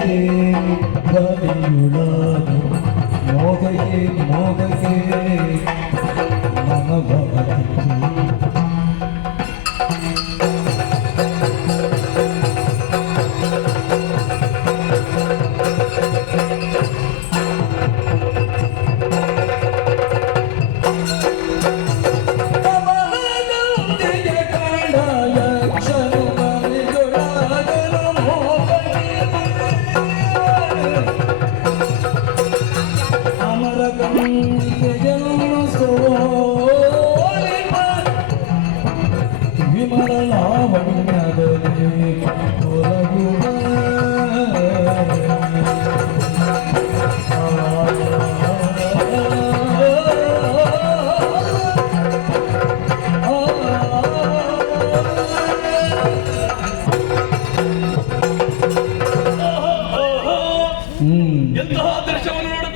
Mogaye, Mogaye, Mogaye, Mogaye, Mogaye, Mogaye, Mogaye, Mogaye, Mogaye, Mogaye, മരളാവണ്ണതേ പുറകുമാ ಎಂತಹ ದೃಶ್ಯವನ್ನು ನೋಡ